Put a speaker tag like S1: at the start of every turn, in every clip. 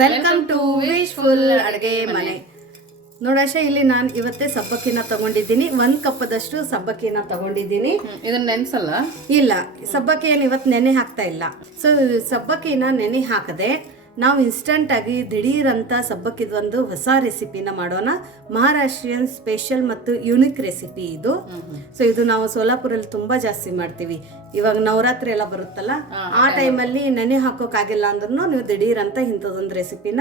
S1: Welcome to wishful ಅಡುಗೆ ಮನೆ. ನೋಡಾಶ ಇಲ್ಲಿ ನಾನು ಇವತ್ತೇ ಸಬ್ಬಕ್ಕಿನ ತಗೊಂಡಿದ್ದೀನಿ. ಒಂದು ಕಪ್ಪದಷ್ಟು ಸಬ್ಬಕ್ಕಿನ ತಗೊಂಡಿದ್ದೀನಿ.
S2: ಇದನ್ನ ನೆನ್ಸಲ್ಲ?
S1: ಇಲ್ಲ ಸಬ್ಬಕ್ಕಿ ಏನು ಇವತ್ತು ನೆನೆ ಹಾಕ್ತಾ ಇಲ್ಲ. ಸೊ ಸಬ್ಬಕ್ಕಿನ ನೆನೆ ಹಾಕದೆ ನಾವು ಇನ್ಸ್ಟಂಟ್ ಆಗಿ ದಿಢೀರ್ ಅಂತ ಸಬ್ಬಕ್ಕಿದೊಂದು ಹೊಸ ರೆಸಿಪಿನ ಮಾಡೋಣ. ಮಹಾರಾಷ್ಟ್ರೀಯನ್ ಸ್ಪೆಷಲ್ ಮತ್ತು ಯುನಿಕ್ ರೆಸಿಪಿ ಇದು. ಸೊ ಇದು ನಾವು ಸೋಲಾಪುರಲ್ಲಿ ತುಂಬಾ ಜಾಸ್ತಿ ಮಾಡ್ತೀವಿ. ಇವಾಗ ನವರಾತ್ರಿ ಎಲ್ಲ ಬರುತ್ತಲ್ಲ ಆ ಟೈಮಲ್ಲಿ ನೆನೆ ಹಾಕೋಕ್ಕಾಗಿಲ್ಲ ಅಂದ್ರೂ ನೀವು ದಿಢೀರ್ ಅಂತ ಇಂಥದ್ದೊಂದು ರೆಸಿಪಿನ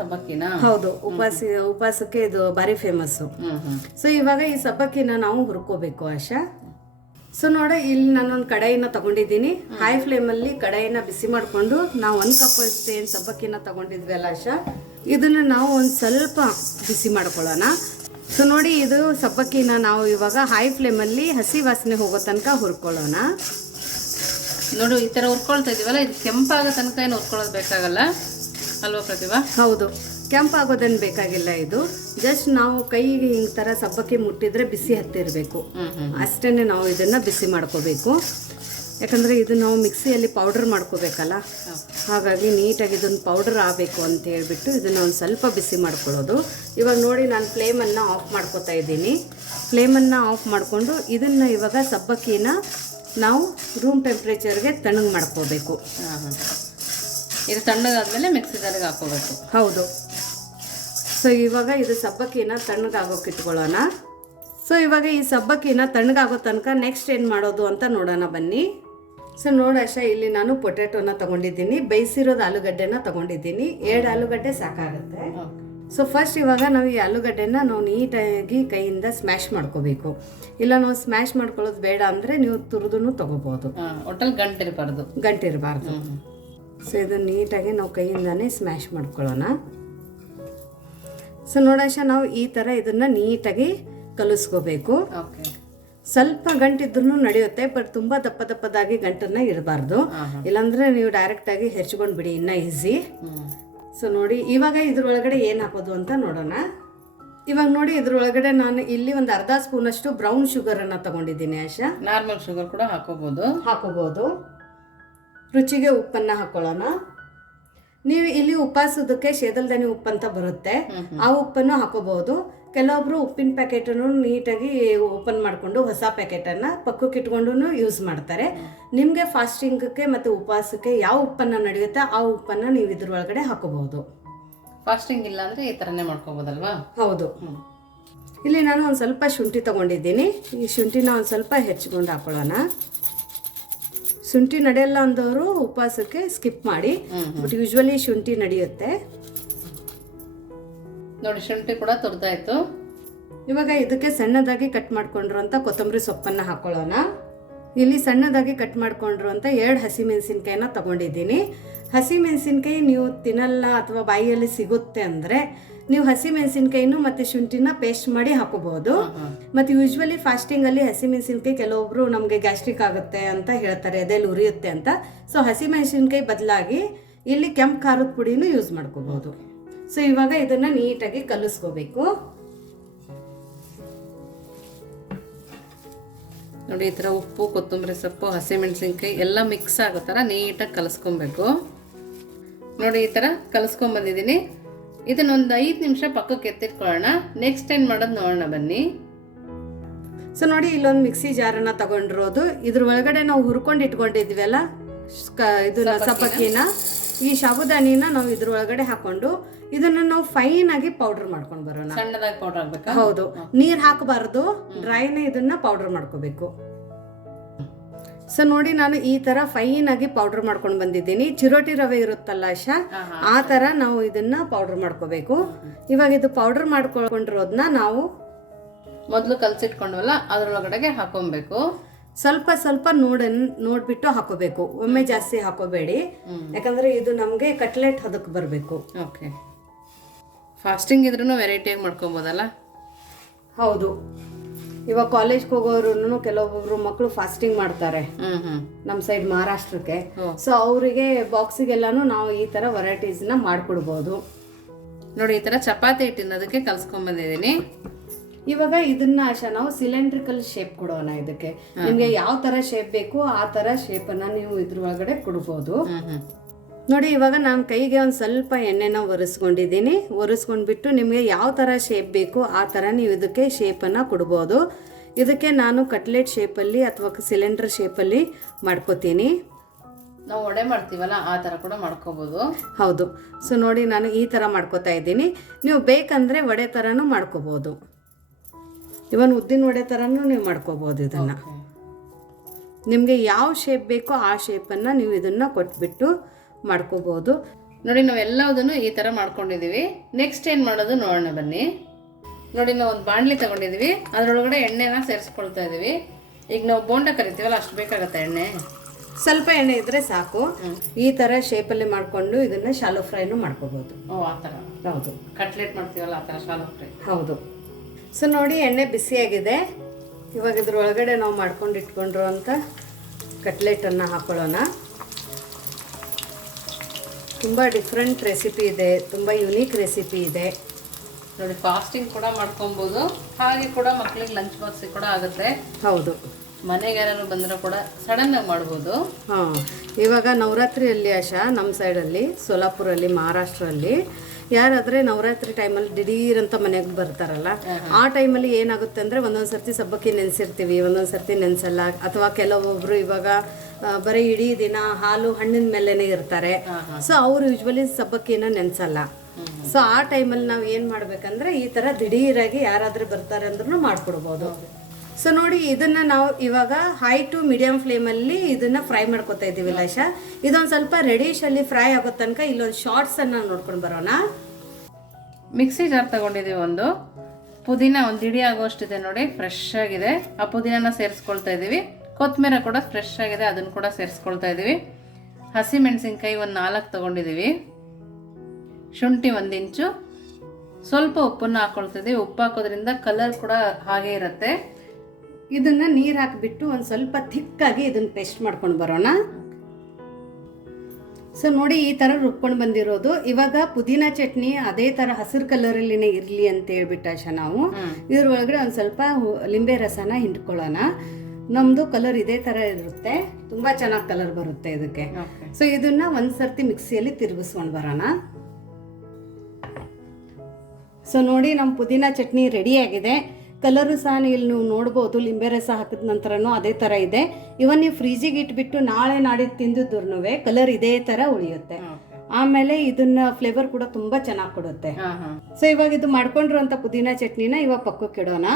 S2: ಸಬ್ಬಕ್ಕಿನ?
S1: ಹೌದು ಉಪವಾಸ ಉಪವಾಸಕ್ಕೆ ಇದು ಭಾರಿ ಫೇಮಸ್ಸು ಸೊ ಇವಾಗ ಈ ಸಬ್ಬಕ್ಕಿನ ನಾವು ಹುರ್ಕೋಬೇಕು ಆಶಾ. ಸೊ ನೋಡ ಇಲ್ಲಿ ನಾನೊಂದು ಕಡಾಯಿನ ತಗೊಂಡಿದ್ದೀನಿ. ಹೈ ಫ್ಲೇಮಲ್ಲಿ ಕಡಾಯಿನ ಬಿಸಿ ಮಾಡಿಕೊಂಡು ನಾವು ಒಂದು ಕಪ್ ಅಷ್ಟು ಏನು ಸಬ್ಬಕ್ಕಿನ ತಗೊಂಡಿದ್ವಿ ಅಲ್ಲ ಆಶಾ. ಇದನ್ನು ನಾವು ಒಂದು ಸ್ವಲ್ಪ ಬಿಸಿ ಮಾಡ್ಕೊಳ್ಳೋಣ. ಸೊ ನೋಡಿ ಇದು ಸಬ್ಬಕ್ಕಿನ ನಾವು ಇವಾಗ ಹೈ ಫ್ಲೇಮಲ್ಲಿ ಹಸಿ ವಾಸನೆ ಹೋಗೋ ತನಕ ಹುರ್ಕೊಳ್ಳೋಣ.
S2: ನೋಡು ಈ ತರ ಹುರ್ಕೊಳ್ತಾ ಇದೀವಲ್ಲ ಇದು ಕೆಂಪಾಗೋ ತನಕ ಏನು ಹುರ್ಕೊಳ್ಳೋದು ಬೇಕಾಗಲ್ಲ? ಅಲ್ವಾ ಪ್ರತಿಭಾ?
S1: ಹೌದು. ಕೆಂಪಾಗೋದೇನು ಬೇಕಾಗಿಲ್ಲ ಇದು. ಜಸ್ಟ್ ನಾವು ಕೈಗೆ ಹಿಂಗೆ ಥರ ಸಬ್ಬಕ್ಕಿ ಮುಟ್ಟಿದ್ರೆ ಬಿಸಿ ಹತ್ತಿರಬೇಕು. ಅಷ್ಟೇ ನಾವು ಇದನ್ನು ಬಿಸಿ ಮಾಡ್ಕೋಬೇಕು. ಯಾಕಂದರೆ ಇದು ನಾವು ಮಿಕ್ಸಿಯಲ್ಲಿ ಪೌಡರ್ ಮಾಡ್ಕೋಬೇಕಲ್ಲ. ಹಾಗಾಗಿ ನೀಟಾಗಿ ಇದನ್ನು ಪೌಡರ್ ಆಗಬೇಕು ಅಂತ ಹೇಳಿಬಿಟ್ಟು ಇದನ್ನು ಒಂದು ಸ್ವಲ್ಪ ಬಿಸಿ ಮಾಡ್ಕೊಳ್ಳೋದು. ಇವಾಗ ನೋಡಿ ನಾನು ಫ್ಲೇಮನ್ನು ಆಫ್ ಮಾಡ್ಕೋತಾ ಇದ್ದೀನಿ. ಫ್ಲೇಮನ್ನು ಆಫ್ ಮಾಡಿಕೊಂಡು ಇದನ್ನು ಇವಾಗ ಸಬ್ಬಕ್ಕಿನ ನಾವು ರೂಮ್ ಟೆಂಪ್ರೇಚರ್ಗೆ ತಣ್ಣಗೆ ಮಾಡ್ಕೋಬೇಕು.
S2: ಇದು ತಣ್ಣಗಾದ್ಮೇಲೆ ಮಿಕ್ಸಿ ಜಾರಿಗೆ ಹಾಕೋಬೇಕು
S1: ಹೌದು. ಸೊ ಇವಾಗ ಇದು ಸಬ್ಬಕ್ಕಿನ ತಣ್ಣಗಾಗೋಕೆ ಇಟ್ಕೊಳ್ಳೋಣ. ಸೊ ಇವಾಗ ಈ ಸಬ್ಬಕ್ಕಿನ ತಣ್ಣಗಾಗೋ ತನಕ ನೆಕ್ಸ್ಟ್ ಏನು ಮಾಡೋದು ಅಂತ ನೋಡೋಣ ಬನ್ನಿ. ಸೊ ನೋಡಶ ಇಲ್ಲಿ ನಾನು ಪೊಟ್ಯಾಟೋನ ತಗೊಂಡಿದ್ದೀನಿ. ಬೇಯಿಸಿರೋದು ಆಲೂಗಡ್ಡೆನ ತಗೊಂಡಿದ್ದೀನಿ. ಎರಡು ಆಲೂಗಡ್ಡೆ ಸಾಕಾಗುತ್ತೆ. ಸೊ ಫಸ್ಟ್ ಇವಾಗ ನಾವು ಈ ಆಲೂಗಡ್ಡೆನ ನಾವು ನೀಟಾಗಿ ಕೈಯಿಂದ ಸ್ಮ್ಯಾಶ್ ಮಾಡ್ಕೋಬೇಕು. ಇಲ್ಲ ನಾವು ಸ್ಮ್ಯಾಶ್ ಮಾಡ್ಕೊಳ್ಳೋದು ಬೇಡ ಅಂದರೆ ನೀವು ತುರಿದು ತೊಗೋಬೋದು.
S2: ಒಟ್ಟಲ್ಲಿ ಗಂಟಿರಬಾರ್ದು.
S1: ಗಂಟಿರಬಾರ್ದು. ಸೊ ಇದನ್ನು ನೀಟಾಗಿ ನಾವು ಕೈಯಿಂದಾನೇ ಸ್ಮ್ಯಾಶ್ ಮಾಡ್ಕೊಳ್ಳೋಣ. ಸೊ ನೋಡಾಶ ನಾವು ಈ ಥರ ಇದನ್ನು ನೀಟಾಗಿ ಕಲಿಸ್ಕೋಬೇಕು. ಸ್ವಲ್ಪ ಗಂಟಿದ್ರು ನಡೆಯುತ್ತೆ ಬಟ್ ತುಂಬ ದಪ್ಪ ದಪ್ಪದಾಗಿ ಗಂಟನ್ನ ಇರಬಾರ್ದು. ಇಲ್ಲಾಂದ್ರೆ ನೀವು ಡೈರೆಕ್ಟಾಗಿ ಹೆಚ್ಕೊಂಡು ಬಿಡಿ ಇನ್ನೂ ಈಸಿ ಸೊ ನೋಡಿ ಇವಾಗ ಇದ್ರೊಳಗಡೆ ಏನು ಹಾಕೋದು ಅಂತ ನೋಡೋಣ. ಇವಾಗ ನೋಡಿ ಇದ್ರೊಳಗಡೆ ನಾನು ಇಲ್ಲಿ ಒಂದು ಅರ್ಧ ಸ್ಪೂನ್ ಅಷ್ಟು ಬ್ರೌನ್ ಶುಗರನ್ನು ತಗೊಂಡಿದ್ದೀನಿ ಆಶಾ.
S2: ನಾರ್ಮಲ್ ಶುಗರ್ ಕೂಡ ಹಾಕೋಬಹುದು
S1: ಹಾಕೋಬಹುದು ರುಚಿಗೆ ಉಪ್ಪನ್ನ ಹಾಕೊಳ್ಳೋಣ. ನೀವು ಇಲ್ಲಿ ಉಪ್ಪಾಸೋದಕ್ಕೆ ಶೇದಲ್ದಾನಿ ಉಪ್ಪು ಅಂತ ಬರುತ್ತೆ. ಆ ಉಪ್ಪನ್ನು ಹಾಕೋಬಹುದು. ಕೆಲವೊಬ್ರು ಉಪ್ಪಿನ ಪ್ಯಾಕೆಟನ್ನು ನೀಟಾಗಿ ಓಪನ್ ಮಾಡಿಕೊಂಡು ಹೊಸ ಪ್ಯಾಕೆಟನ್ನು ಪಕ್ಕಕ್ಕೆ ಇಟ್ಕೊಂಡು ಯೂಸ್ ಮಾಡ್ತಾರೆ. ನಿಮಗೆ ಫಾಸ್ಟಿಂಗಕ್ಕೆ ಮತ್ತು ಉಪವಾಸಕ್ಕೆ ಯಾವ ಉಪ್ಪನ್ನು ನಡೆಯುತ್ತೆ ಆ ಉಪ್ಪನ್ನು ನೀವು ಇದ್ರೊಳಗಡೆ ಹಾಕೋಬಹುದು.
S2: ಫಾಸ್ಟಿಂಗ್ ಇಲ್ಲ ಅಂದ್ರೆ ಈ ತರನೇ ಮಾಡ್ಕೋಬೋದಲ್ವಾ
S1: ಹೌದು. ಇಲ್ಲಿ ನಾನು ಒಂದು ಸ್ವಲ್ಪ ಶುಂಠಿ ತಗೊಂಡಿದ್ದೀನಿ. ಈ ಶುಂಠಿನ ಒಂದು ಸ್ವಲ್ಪ ಹೆಚ್ಚಿಕೊಂಡು ಹಾಕೊಳ್ಳೋಣ. ಶುಂಠಿ ನಡೆಯಲ್ಲ ಅಂದವರು ಉಪವಾಸಕ್ಕೆ ಸ್ಕಿಪ್ ಮಾಡಿ. ಬಟ್ ಯೂಶ್ವಲಿ ಶುಂಠಿ ನಡೆಯುತ್ತೆ.
S2: ನೋಡಿ ಶುಂಠಿ ಕೂಡ ತುರ್ದಾಯ್ತು.
S1: ಇವಾಗ ಇದಕ್ಕೆ ಸಣ್ಣದಾಗಿ ಕಟ್ ಮಾಡ್ಕೊಂಡಿರುವಂಥ ಕೊತ್ತಂಬರಿ ಸೊಪ್ಪನ್ನು ಹಾಕೊಳ್ಳೋಣ. ಇಲ್ಲಿ ಸಣ್ಣದಾಗಿ ಕಟ್ ಮಾಡ್ಕೊಂಡಿರುವಂಥ ಎರಡು ಹಸಿಮೆಣಸಿನ್ಕಾಯಿನ ತಗೊಂಡಿದ್ದೀನಿ. ಹಸಿಮೆಣಸಿನ್ಕಾಯಿ ನೀವು ತಿನ್ನಲ್ಲ ಅಥವಾ ಬಾಯಿಯಲ್ಲಿ ಸಿಗುತ್ತೆ ಅಂದರೆ ನೀವು ಹಸಿ ಮೆಣಸಿನಕಾಯಿನು ಮತ್ತೆ ಶುಂಠಿನ ಪೇಸ್ಟ್ ಮಾಡಿ ಹಾಕೋಬಹುದು. ಮತ್ತು ಯೂಶ್ವಲಿ ಹಸಿ ಮೆಣಸಿನಕಾಯಿ ಕೆಲವೊಬ್ರು ನಮಗೆ ಗ್ಯಾಸ್ಟ್ರಿಕ್ ಆಗುತ್ತೆ ಅಂತ ಹೇಳ್ತಾರೆ ಎದೆಲ್ಲಿ ಉರಿಯುತ್ತೆ ಅಂತ. ಸೊ ಹಸಿಮೆಣಸಿನ್ಕಾಯಿ ಬದಲಾಗಿ ಇಲ್ಲಿ ಕೆಂಪು ಖಾರದ ಪುಡಿನೂ ಯೂಸ್ ಮಾಡ್ಕೋಬಹುದು. ಸೊ ಇವಾಗ ಇದನ್ನ ನೀಟಾಗಿ ಕಲಿಸ್ಕೋಬೇಕು.
S2: ನೋಡಿ ಈ ಥರ ಉಪ್ಪು ಕೊತ್ತಂಬರಿ ಸೊಪ್ಪು ಹಸಿಮೆಣಸಿನ್ಕಾಯಿ ಎಲ್ಲ ಮಿಕ್ಸ್ ಆಗೋ ಥರ ನೀಟಾಗಿ ಕಲಿಸ್ಕೊಬೇಕು. ನೋಡಿ ಈ ಥರ ಕಲಿಸ್ಕೊಂಬಂದಿದ್ದೀನಿ. ಇದನ್ನ ಒಂದು ಐದು ನಿಮಿಷ ಪಕ್ಕಕ್ಕೆ ಎತ್ತಿಟ್ಕೊಳ್ಳೋಣ. ನೆಕ್ಸ್ಟ್ ಏನು ಮಾಡೋದು ನೋಡೋಣ ಬನ್ನಿ.
S1: ಸೊ ನೋಡಿ ಇಲ್ಲೊಂದು ಮಿಕ್ಸಿ ಜಾರನ್ನ ತಗೊಂಡಿರೋದು. ಇದ್ರ ಒಳಗಡೆ ನಾವು ಹುರ್ಕೊಂಡು ಇಟ್ಕೊಂಡಿದ್ವಲ್ಲ ಇದು ಸಬ್ಬಕ್ಕಿನ ಈ ಸಾಬುದಾನಿನ ನಾವು ಇದ್ರ ಒಳಗಡೆ ಹಾಕೊಂಡು ಇದನ್ನ ನಾವು ಫೈನ್ ಆಗಿ ಪೌಡರ್ ಮಾಡ್ಕೊಂಡು ಬರೋಣ.
S2: ಸಣ್ಣದಾಗಿ ಪೌಡರ್ ಆಗ್ಬೇಕಾ?
S1: ಹೌದು. ನೀರ್ ಹಾಕಬಾರ್ದು. ಡ್ರೈನೇ ಇದನ್ನ ಪೌಡರ್ ಮಾಡ್ಕೋಬೇಕು. ಸೊ ನೋಡಿ ನಾನು ಈ ತರ ಫೈನ್ ಆಗಿ ಪೌಡರ್ ಮಾಡ್ಕೊಂಡು ಬಂದಿದ್ದೀನಿ. ಚಿರೋಟಿ ರವೆ ಇರುತ್ತಲ್ಲ ಆಶಾ ಆ ತರ ನಾವು ಇದನ್ನ ಪೌಡರ್ ಮಾಡ್ಕೋಬೇಕು. ಇವಾಗ ಇದು ಪೌಡರ್ ಮಾಡ್ಕೊಂಡಿರೋದನ್ನ ನಾವು
S2: ಮೊದಲು ಕಲಸಿಟ್ಕೊಂಡ್ವಲ್ಲ ಅದರೊಳಗಡೆಗೆ ಹಾಕೊಬೇಕು.
S1: ಸ್ವಲ್ಪ ಸ್ವಲ್ಪ ನೋಡ ನೋಡ್ಬಿಟ್ಟು ಹಾಕೋಬೇಕು. ಒಮ್ಮೆ ಜಾಸ್ತಿ ಹಾಕೋಬೇಡಿ. ಯಾಕಂದ್ರೆ ಇದು ನಮಗೆ ಕಟ್ಲೆಟ್ ಹದಕ್ಕೆ ಬರಬೇಕು.
S2: ಓಕೆ. ಫಾಸ್ಟಿಂಗ್ ಇದ್ರೂ ವೆರೈಟಿಯಾಗಿ ಮಾಡ್ಕೊಬೋದಲ್ಲ?
S1: ಹೌದು. ಇವಾಗ ಕಾಲೇಜ್ ಹೋಗೋರು ಕೆಲವೊಬ್ಬರು ಮಕ್ಕಳು ಫಾಸ್ಟಿಂಗ್ ಮಾಡ್ತಾರೆ. ನಮ್ಮ ಸೈಡ್ ಮಹಾರಾಷ್ಟ್ರಕ್ಕೆ ಸೊ ಅವರಿಗೆ ಬಾಕ್ಸಿಗೆಲ್ಲಾನು ನಾವು ಈ ಥರ ವೆರೈಟೀಸ್ನ ಮಾಡ್ಕೊಡ್ಬೋದು.
S2: ನೋಡಿ ಈ ತರ ಚಪಾತಿ ಹಿಟ್ಟಿನ ಅದಕ್ಕೆ ಕಲ್ಸ್ಕೊಂಬಂದಿದ್ದೀನಿ
S1: ಇವಾಗ ಇದನ್ನ ಆಶಾ ನಾವು ಸಿಲಿಂಡ್ರಿಕಲ್ ಶೇಪ್ ಕೊಡೋಣ ಇದಕ್ಕೆ. ನಿಮ್ಗೆ ಯಾವ ತರ ಶೇಪ್ ಬೇಕು ಆ ತರ ಶೇಪ್ ಅನ್ನ ನೀವು ಇದ್ರ ಒಳಗಡೆ ಕೊಡ್ಬೋದು. ನೋಡಿ ಇವಾಗ ನಾನು ಕೈಗೆ ಒಂದು ಸ್ವಲ್ಪ ಎಣ್ಣೆನ ಒರೆಸ್ಕೊಂಡಿದ್ದೀನಿ. ಒರೆಸ್ಕೊಂಡ್ಬಿಟ್ಟು ನಿಮಗೆ ಯಾವ ಥರ ಶೇಪ್ ಬೇಕು ಆ ಥರ ನೀವು ಇದಕ್ಕೆ ಶೇಪನ್ನು ಕೊಡ್ಬೋದು. ಇದಕ್ಕೆ ನಾನು ಕಟ್ಲೆಟ್ ಶೇಪಲ್ಲಿ ಅಥವಾ ಸಿಲಿಂಡರ್ ಶೇಪಲ್ಲಿ ಮಾಡ್ಕೋತೀನಿ.
S2: ನಾವು ಒಡೆ ಮಾಡ್ತೀವಲ್ಲ ಆ ಥರ ಕೂಡ ಮಾಡ್ಕೋಬೋದು.
S1: ಹೌದು. ಸೊ ನೋಡಿ ನಾನು ಈ ಥರ ಮಾಡ್ಕೋತಾ ಇದ್ದೀನಿ. ನೀವು ಬೇಕಂದರೆ ವಡೆ ಥರನೂ ಮಾಡ್ಕೋಬೋದು. ಇವನ್ ಉದ್ದಿನ ವಡೆ ಥರನೂ ನೀವು ಮಾಡ್ಕೋಬೋದು ಇದನ್ನು. ನಿಮಗೆ ಯಾವ ಶೇಪ್ ಬೇಕೋ ಆ ಶೇಪನ್ನು ನೀವು ಇದನ್ನು ಕೊಟ್ಬಿಟ್ಟು ಮಾಡ್ಕೋಬೋದು.
S2: ನೋಡಿ ನಾವು ಎಲ್ಲದನ್ನು ಈ ಥರ ಮಾಡ್ಕೊಂಡಿದ್ದೀವಿ ನೆಕ್ಸ್ಟ್ ಏನು ಮಾಡೋದು ನೋಡೋಣ ಬನ್ನಿ. ನೋಡಿ ನಾವು ಒಂದು ಬಾಣಲಿ ತಗೊಂಡಿದ್ದೀವಿ ಅದರೊಳಗಡೆ ಎಣ್ಣೆನ ಸೇರಿಸ್ಕೊಳ್ತಾ ಇದ್ದೀವಿ ಈಗ ನಾವು ಬೋಂಡ ಕರಿತೀವಲ್ಲ ಅಷ್ಟು ಬೇಕಾಗತ್ತೆ ಎಣ್ಣೆ.
S1: ಸ್ವಲ್ಪ ಎಣ್ಣೆ ಇದ್ರೆ ಸಾಕು. ಈ ಥರ ಶೇಪಲ್ಲಿ ಮಾಡ್ಕೊಂಡು ಇದನ್ನ ಶಾಲೋ ಫ್ರೈನು ಮಾಡ್ಕೋಬಹುದು
S2: ಓ ಆ ಥರ
S1: ಹೌದು.
S2: ಕಟ್ಲೆಟ್ ಮಾಡ್ತೀವಲ್ಲ ಆ ತರ ಶಾಲೋ ಫ್ರೈ
S1: ಹೌದು. ಸೊ ನೋಡಿ ಎಣ್ಣೆ ಬಿಸಿಯಾಗಿದೆ. ಇವಾಗ ಇದ್ರೊಳಗಡೆ ನಾವು ಮಾಡ್ಕೊಂಡು ಇಟ್ಕೊಂಡಿರೋ ಕಟ್ಲೆಟ್ ಕಟ್ಲೆಟನ್ನು ಹಾಕೊಳ್ಳೋಣ. ತುಂಬ ಡಿಫ್ರೆಂಟ್ ರೆಸಿಪಿ ಇದೆ ತುಂಬ ಯುನೀಕ್ ರೆಸಿಪಿ ಇದೆ.
S2: ನೋಡಿ ಫಾಸ್ಟಿಂಗ್ ಕೂಡ ಮಾಡ್ಕೊಬೋದು. ಹಾಗೆ ಕೂಡ ಮಕ್ಕಳಿಗೆ ಲಂಚ್ ಬಾಕ್ಸ್ ಕೂಡ ಆಗುತ್ತೆ.
S1: ಹೌದು.
S2: ಮನೆಗೆ ಯಾರು ಬಂದರೂ ಕೂಡ ಸಡನ್ ಆಗಿ ಮಾಡ್ಬೋದು.
S1: ಹಾಂ ಇವಾಗ ನವರಾತ್ರಿಯಲ್ಲಿ ಆಶಾ ನಮ್ಮ ಸೈಡಲ್ಲಿ ಸೋಲಾಪುರಲ್ಲಿ ಮಹಾರಾಷ್ಟ್ರಲ್ಲಿ ಯಾರಾದರೆ ನವರಾತ್ರಿ ಟೈಮಲ್ಲಿ ದಿಢೀರ್ ಅಂತ ಮನೆಗೆ ಬರ್ತಾರಲ್ಲ ಆ ಟೈಮಲ್ಲಿ ಏನಾಗುತ್ತೆ ಅಂದರೆ ಒಂದೊಂದು ಸರ್ತಿ ಸಬ್ಬಕ್ಕಿ ನೆನೆಸಿರ್ತೀವಿ ಒಂದೊಂದು ಸರ್ತಿ ನೆನೆಸಲ್ಲ ಅಥವಾ ಕೆಲವೊಬ್ಬರು ಇವಾಗ ಬರೀ ಇಡೀ ದಿನ ಹಾಲು ಹಣ್ಣಿನ ಮೇಲೆನೇ ಇರ್ತಾರೆ. ಸೊ ಅವರು ಯೂಶ್ವಲಿ ಸಬ್ಬಕ್ಕಿನ ನೆನೆಸಲ್ಲ. ಸೊ ಆ ಟೈಮಲ್ಲಿ ನಾವು ಏನು ಮಾಡ್ಬೇಕಂದ್ರೆ ಈ ಥರ ದಿಢೀರಾಗಿ ಯಾರಾದರೂ ಬರ್ತಾರೆ ಅಂದ್ರೂ ಮಾಡ್ಕೊಡ್ಬೋದು. ಸೊ ನೋಡಿ, ಇದನ್ನ ನಾವು ಇವಾಗ ಹೈ ಟು ಮೀಡಿಯಂ ಫ್ಲೇಮಲ್ಲಿ ಇದನ್ನ ಫ್ರೈ ಮಾಡ್ಕೊತಾ ಇದ್ದೀವಿ ಲಶ ಇದೊಂದು ಸ್ವಲ್ಪ ರೆಡಿಶ್ ಅಲ್ಲಿ ಫ್ರೈ ಆಗೋ ತನಕ ಇಲ್ಲೊಂದು ಶಾರ್ಟ್ಸ್ ಅನ್ನ ನೋಡ್ಕೊಂಡು ಬರೋಣ.
S2: ಮಿಕ್ಸಿ ಜಾರ್ ತಗೊಂಡಿದ್ದೀವಿ ಒಂದು. ಪುದೀನ ಒಂದು ಇಡಿ ಆಗೋಷ್ಟಿದೆ ನೋಡಿ ಫ್ರೆಶ್ ಆಗಿದೆ. ಆ ಪುದೀನ ಸೇರಿಸ್ಕೊಳ್ತಾ ಇದ್ದೀವಿ ಕೊತ್ತಂಬರಿ ಕೂಡ ಫ್ರೆಶ್ ಆಗಿದೆ ಅದನ್ನು ಕೂಡ ಸೇರಿಸ್ಕೊಳ್ತಾ ಇದ್ದೀವಿ ಹಸಿ ಮೆಣಸಿನ್ಕಾಯಿ ಒಂದು ನಾಲ್ಕು ತಗೊಂಡಿದೀವಿ. ಶುಂಠಿ ಒಂದು ಇಂಚು. ಸ್ವಲ್ಪ ಉಪ್ಪನ್ನು ಹಾಕ್ಕೊಳ್ತಿದ್ದೀವಿ ಉಪ್ಪು ಹಾಕೋದ್ರಿಂದ ಕಲರ್ ಕೂಡ ಹಾಗೆ ಇರುತ್ತೆ.
S1: ಇದನ್ನ ನೀರ್ ಹಾಕ್ಬಿಟ್ಟು ಒಂದು ಸ್ವಲ್ಪ ಥಿಕ್ಕಾಗಿ ಇದನ್ನ ಪೇಸ್ಟ್ ಮಾಡ್ಕೊಂಡು ಬರೋಣ. ಸೊ ನೋಡಿ ಈ ಥರ ರುಬ್ಕೊಂಡು ಬಂದಿರೋದು. ಇವಾಗ ಪುದೀನ ಚಟ್ನಿ ಅದೇ ಥರ ಹಸಿರು ಕಲರಲ್ಲಿನೇ ಇರಲಿ ಅಂತ ಹೇಳ್ಬಿಟ್ಟು ನಾವು. ನಾವು ಇದ್ರೊಳಗಡೆ ಒಂದು ಸ್ವಲ್ಪ ಲಿಂಬೆ ರಸನ ಹಿಂಡ್ಕೊಳ್ಳೋಣ. ನಮ್ಮದು ಕಲರ್ ಇದೇ ಥರ ಇರುತ್ತೆ. ತುಂಬ ಚೆನ್ನಾಗಿ ಕಲರ್ ಬರುತ್ತೆ ಇದಕ್ಕೆ. ಸೊ ಇದನ್ನ ಒಂದು ಸರ್ತಿ ಮಿಕ್ಸಿಯಲ್ಲಿ ತಿರುಗಿಸ್ಕೊಂಡು ಬರೋಣ. ಸೊ ನೋಡಿ ನಮ್ಮ ಪುದೀನ ಚಟ್ನಿ ರೆಡಿ ಆಗಿದೆ. ಕಲರು ಸಹ ಇಲ್ಲಿ ನೀವು ನೋಡ್ಬೋದು ಲಿಂಬೆ ರಸ ಹಾಕಿದ ನಂತರನೂ ಅದೇ ಥರ ಇದೆ. ಇವನ್ ನೀವು ಫ್ರಿಜ್ಜಿಗೆ ಇಟ್ಬಿಟ್ಟು ನಾಳೆ ನಾಡಿದ್ದು ತಿಂದಿದ್ರು ಕಲರ್ ಇದೇ ಥರ ಉಳಿಯುತ್ತೆ. ಆಮೇಲೆ ಇದನ್ನ ಫ್ಲೇವರ್ ಕೂಡ ತುಂಬಾ ಚೆನ್ನಾಗಿ ಕೊಡುತ್ತೆ. ಸೊ ಇವಾಗ ಇದು ಮಾಡ್ಕೊಂಡಿರುವಂತ ಪುದೀನ ಚಟ್ನಿನ ಇವಾಗ ಪಕ್ಕಕ್ಕೆ ಇಡೋಣ.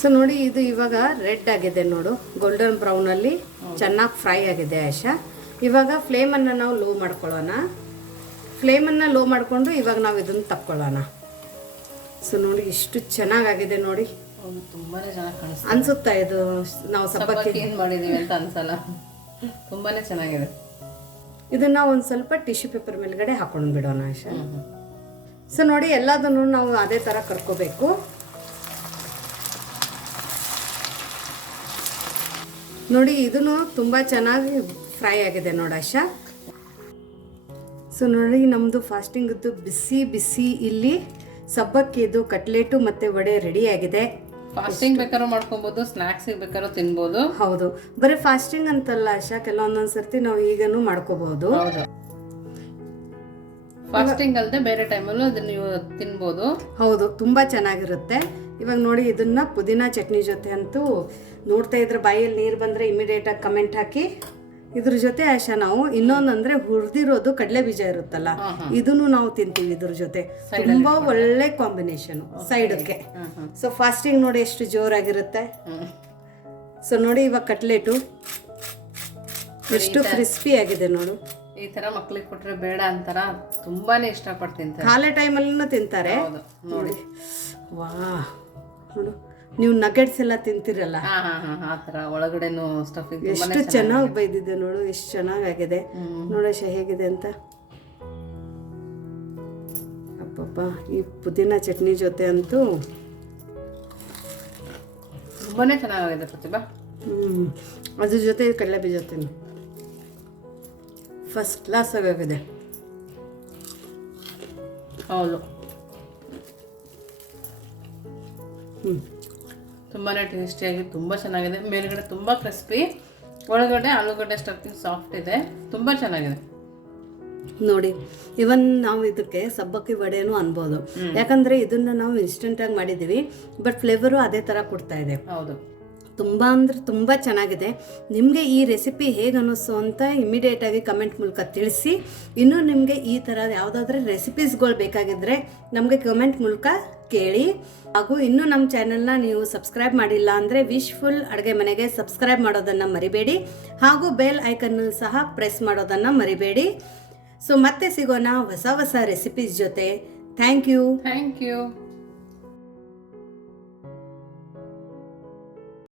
S1: ಸೊ ನೋಡಿ ಇದು ಇವಾಗ ರೆಡ್ ಆಗಿದೆ ನೋಡು ಗೋಲ್ಡನ್ ಬ್ರೌನಲ್ಲಿ ಚೆನ್ನಾಗಿ ಫ್ರೈ ಆಗಿದೆ ಆಶಾ ಇವಾಗ ಫ್ಲೇಮನ್ನು ನಾವು ಲೋ ಮಾಡ್ಕೊಳ್ಳೋಣ. ಫ್ಲೇಮನ್ನು ಲೋ ಮಾಡಿಕೊಂಡು ಇವಾಗ ನಾವು ಇದನ್ನು ತಕ್ಕೊಳ್ಳೋಣ. ಸೊ ನೋಡಿ ಇಷ್ಟು ಚೆನ್ನಾಗಾಗಿದೆ ನೋಡಿ.
S2: ತುಂಬಾನೇ ಚೆನ್ನಾಗಿ ಕಾಣಿಸ್ತು
S1: ಅನ್ಸುತ್ತಾ ಇದು ನಾವು ಸಬ್ಬಕ್ಕಿ?
S2: ಏನು ಮಾಡಿದೀವಿ ಅಂತ ಅನ್ಸಲ್ಲ. ತುಂಬಾನೇ ಚೆನ್ನಾಗಿದೆ.
S1: ಇದನ್ನ ಒಂದು ಸ್ವಲ್ಪ ಟಿಶ್ಯೂ ಪೇಪರ್ ಮೇಲ್ಗಡೆ ಹಾಕೊಂಡು ಬಿಡೋಣ ಆಶಾ. ಸೊ ನೋಡಿ ಎಲ್ಲದನ್ನು ನಾವು ಅದೇ ಥರ ಕರ್ಕೋಬೇಕು. ನೋಡಿ ಇದನ್ನು ತುಂಬ ಚೆನ್ನಾಗಿ ಫ್ರೈ ಆಗಿದೆ ನೋಡಾಶ ಸೊ ನೋಡಿ ನಮ್ಮದು ಫಾಸ್ಟಿಂಗ್ ಬಿಸಿ ಬಿಸಿ ಇಲ್ಲಿ ಸಬ್ಬಕ್ಕಿದು ಕಟ್ಲೇಟು ಮತ್ತು ವಡೆ ರೆಡಿ ಆಗಿದೆ
S2: ಫಾಸ್ಟಿಂಗ್ ಬೇಕಾದ್ರೂ ಮಾಡ್ಕೊಬೋದು ಸ್ನ್ಯಾಕ್ಸಿಗೆ ಬೇಕಾದ್ರೂ ತಿನ್ಬೋದು.
S1: ಹೌದು. ಬರೀ ಫಾಸ್ಟಿಂಗ್ ಅಂತಲ್ಲ ಆಶಾ ಕೆಲವೊಂದೊಂದು ಸರ್ತಿ ನಾವು ಈಗನೂ ಮಾಡ್ಕೋಬಹುದು
S2: ಹೌದು. ಫಾಸ್ಟಿಂಗ್ ಅಲ್ಲದೆ ಬೇರೆ ಟೈಮಲ್ಲೂ ಅದನ್ನ ನೀವು ತಿನ್ಬೋದು.
S1: ಹೌದು ತುಂಬಾ ಚೆನ್ನಾಗಿರುತ್ತೆ. ಇವಾಗ ನೋಡಿ ಇದನ್ನ ಪುದೀನ ಚಟ್ನಿ ಜೊತೆ ಅಂತೂ ನೋಡ್ತಾ ಇದ್ರೆ ಬಾಯಲ್ಲಿ ನೀರು ಬಂದರೆ ಇಮಿಡಿಯೇಟಾಗಿ ಕಮೆಂಟ್ ಹಾಕಿ. ಇದ್ರ ಜೊತೆ ಆಶಾ ನಾವು ಇನ್ನೊಂದಂದ್ರೆ ಹುರಿದಿರೋದು ಕಡಲೆ ಬೀಜ ಇರುತ್ತಲ್ಲ ಇದನ್ನು ನಾವು ತಿಂತೀವಿ ಇದ್ರ ಜೊತೆ. ತುಂಬಾ ಒಳ್ಳೆ ಕಾಂಬಿನೇಷನ್ ಸೈಡಕ್ಕೆ ಸೊ ಫಾಸ್ಟಿಂಗ್ ನೋಡಿ ಎಷ್ಟು ಜೋರಾಗಿರುತ್ತೆ? ಸೊ ನೋಡಿ ಇವಾಗ ಕಟ್ಲೆಟು. ಎಷ್ಟು ಕ್ರಿಸ್ಪಿ ಆಗಿದೆ ನೋಡು.
S2: ಈ ತರ ಮಕ್ಳಿಗೆ ಕೊಟ್ರೆ ಬೇಡ ಅಂತಾರ ತುಂಬಾನೇ ಇಷ್ಟಪಟ್ಟು ತಿಂತಾರೆ
S1: ಖಾಲಿ ಟೈಮಲ್ಲೂ ತಿಂತಾರೆ.
S2: ನೋಡಿ.
S1: ವಾ ನೋಡು. ನೀವು ನಗೆಟ್ಸ್ ಎಲ್ಲ ತಿಂತಿರಲ್ಲ?
S2: ಹಾ ಹಾ ಹಾ ಆ ತರ ಒಳಗಡೆನೂ ಸ್ಟಫಿಂಗ್
S1: ಎಷ್ಟು ಚೆನ್ನಾಗಿ ಬೈದಿದೆ ನೋಡು ಎಷ್ಟು ಚೆನ್ನಾಗಾಗಿದೆ. ನೋಡಶ ಹೇಗಿದೆ ಅಂತ? ಅಪ್ಪಪ್ಪ ಈ ಪುದೀನ ಚಟ್ನಿ ಜೊತೆ ಅಂತೂ
S2: ತುಂಬಾನೇ ಚೆನ್ನಾಗಿದೆ ಪ್ರತಿಭಾ.
S1: ಹ್ಞೂ ಅದ್ರ ಜೊತೆ ಕಡಲೆ ಬೀಜ ತಿನ್ನು. ಫಸ್ಟ್ ಕ್ಲಾಸ್ ಆಗಿದೆ
S2: ಹೌದು.
S1: ಹ್ಞೂ
S2: ತುಂಬಾನೇ ಟೇಸ್ಟಿಯಾಗಿ ತುಂಬ ಚೆನ್ನಾಗಿದೆ. ಮೇಲುಗಡೆ ತುಂಬ ಕ್ರಿಸ್ಪಿ ಒಳಗಡೆ ಆಲೂಗಡ್ಡೆ ಸ್ಟಫಿಂಗ್ ಸಾಫ್ಟ್ ಇದೆ. ತುಂಬ ಚೆನ್ನಾಗಿದೆ.
S1: ನೋಡಿ ಇವನ್ ನಾವು ಇದಕ್ಕೆ ಸಬ್ಬಕ್ಕಿ ವಡೆನೂ ಅನ್ಬೋದು. ಯಾಕಂದ್ರೆ ಇದನ್ನ ನಾವು ಇನ್ಸ್ಟೆಂಟ್ ಆಗಿ ಮಾಡಿದೀವಿ ಬಟ್ ಫ್ಲೇವರು ಅದೇ ತರ ಕೊಡ್ತಾ ಇದೆ.
S2: ಹೌದು.
S1: ತುಂಬ ಅಂದರೆ ತುಂಬ ಚೆನ್ನಾಗಿದೆ. ನಿಮಗೆ ಈ ರೆಸಿಪಿ ಹೇಗೆ ಅನ್ನಿಸು ಅಂತ ಇಮಿಡಿಯೇಟಾಗಿ ಕಮೆಂಟ್ ಮೂಲಕ ತಿಳಿಸಿ. ಇನ್ನೂ ನಿಮಗೆ ಈ ತರ ಯಾವುದಾದ್ರೂ ರೆಸಿಪೀಸ್ಗಳು ಬೇಕಾಗಿದ್ದರೆ ನಮಗೆ ಕಮೆಂಟ್ ಮೂಲಕ ಕೇಳಿ. ಹಾಗೂ ಇನ್ನೂ ನಮ್ಮ ಚಾನೆಲ್ನ ನೀವು ಸಬ್ಸ್ಕ್ರೈಬ್ ಮಾಡಿಲ್ಲ ಅಂದರೆ ವಿಶ್ಫುಲ್ ಅಡುಗೆ ಮನೆಗೆ ಸಬ್ಸ್ಕ್ರೈಬ್ ಮಾಡೋದನ್ನು ಮರಿಬೇಡಿ. ಹಾಗೂ ಬೆಲ್ ಐಕನ್ನು ಸಹ ಪ್ರೆಸ್ ಮಾಡೋದನ್ನು ಮರಿಬೇಡಿ. ಸೊ ಮತ್ತೆ ಸಿಗೋಣ ಹೊಸ ಹೊಸ ರೆಸಿಪೀಸ್ ಜೊತೆ. Thank you
S2: thank you